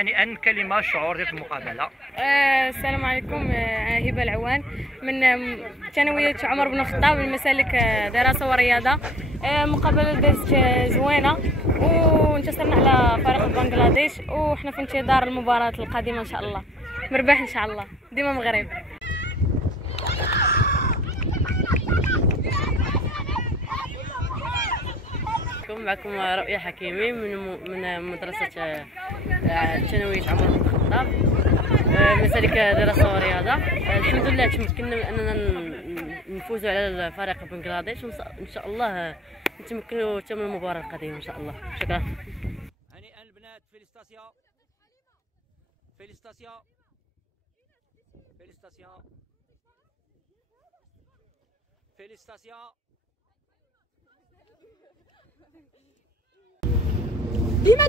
هانئا كلمة الشعور ديال المقابلة. السلام عليكم. هبة العوان من ثانوية عمر بن الخطاب من مسالك دراسة ورياضة. مقابلة دازت زوينة وانتصرنا على فريق بنغلاديش، وحنا في انتظار المباراة القادمة ان شاء الله. مربح ان شاء الله، ديما مغرب. معكم رؤية حكيمي من مدرسة ثانوية عمر بن الخطاب، مسالك دراسة ورياضة. الحمد لله تمكنا اننا نفوزوا على فريق بنغلاديش، وان شاء الله نتمكنوا حتى من المباراة القادمة ان شاء الله. شكرا. هنيئا البنات. فيليستاسيون فيليستاسيون فيليستاسيون فيليستاسيون. ديما